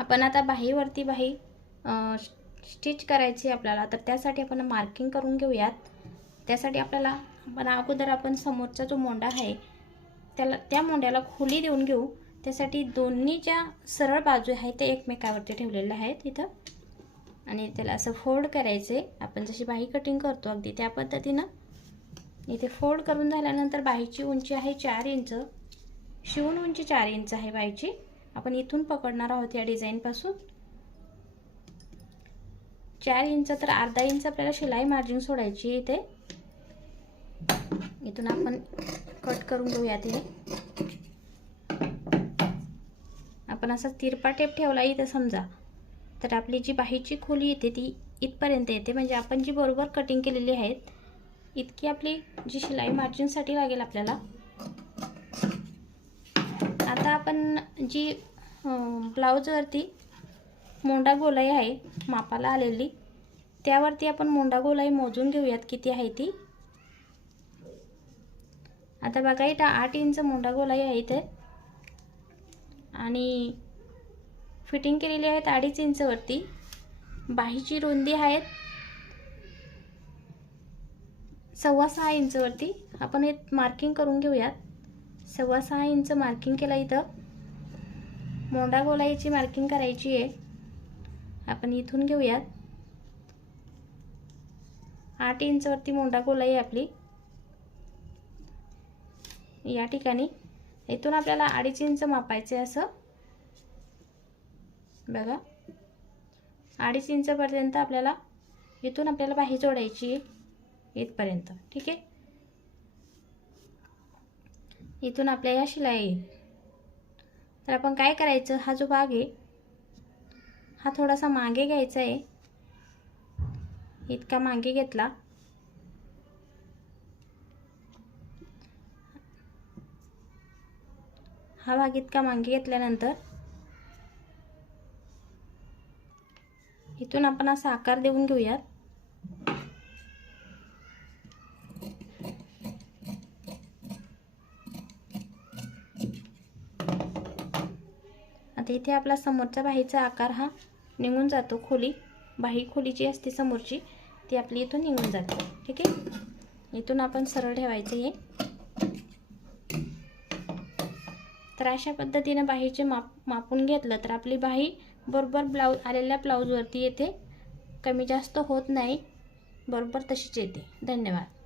आपण आता बाहीवरती बाही स्टिच करायची आपल्याला, तर त्यासाठी आपण मार्किंग करून घेऊयात। त्यासाठी आपल्याला अगोदर आपण समोरचा जो मोंडा आहे त्या मोंड्याला खोली देऊन घेऊ। त्यासाठी दोन्ही ज्या सरळ बाजू आहेत ते एकमेकावरती ठेवलेले आहेत इथं, आणि त्याला असं फोल्ड करायचे। आपण जशी बाही कटिंग करतो अगदी त्या पद्धतीनं इथे फोल्ड करून झाल्यानंतर बाहीची उंची आहे 4 इंच, शिवून उंची 4 इंच आहे बाहीची। आपण इथून पकडणार आहोत या डिझाइन पासून 4 इंच, तर अर्धा इंच आपल्याला शिलाई मार्जिन सोडायची इथे। इथून आपण कट करून घेऊयात। हे आपण असा तिरपा टेप ठेवला इथे समजा, तर आपली जी बाहीची खोली येते ती इथपर्यंत येते, म्हणजे आपण जी बरोबर कटिंग केलेली आहेत इतकी आपली जी शिलाई मार्जिनसाठी लागेल आपल्याला। आता आपण जी ब्लाउजवरती मोंडा गोलाई आहे मापाला आलेली, त्यावरती आपण मोंडा गोलाई मोजून घेऊयात किती आहे ती। आता बघा इथं 8 इंच मोंडा गोलाई आहे इथे, आणि फिटिंग केलेली आहेत 2.5 इंच वरती। बाहीची रुंदी आहेत 6.25 इंच वरती। आपण एक मार्किंग करून घेऊयात। 6.25 इंच मार्किंग केलं इथं। मोंडा गोलाईची मार्किंग करायची आहे, आपण इथून घेऊयात। 8 इंच वरती मोंडा गोलाई आपली या ठिकाणी। इथून आपल्याला 2.5 इंच मापायचे असं बघा, 2.5 इंच पर्यंत आपल्याला इथून आपल्याला बाही जोडायची आहे इथपर्यंत, ठीक आहे। इथून आपल्या या शिलाई येईल। तर आपण काय करायचं, हा जो भाग आहे हा थोडासा मागे घ्यायचा आहे, इतका मागे घेतला। हा भाग इतका मागे घेतल्यानंतर इथून आपण असा आकार देऊन घेऊयात। आता इथे आपला समोरच्या बाहीचा आकार हा निघून जातो, खोली बाही खोली जी असते समोरची ती आपली इथून निघून जाते, ठीक आहे। इथून आपण सरळ ठेवायचे हे। तर अशा पद्धतीने बाहीचे मापून घेतलं तर आपली बाही बरोबर ब्लाउज आलेल्या ब्लाउजवरती येते, कमी जास्त होत नाही, बरोबर तशीच येते। धन्यवाद।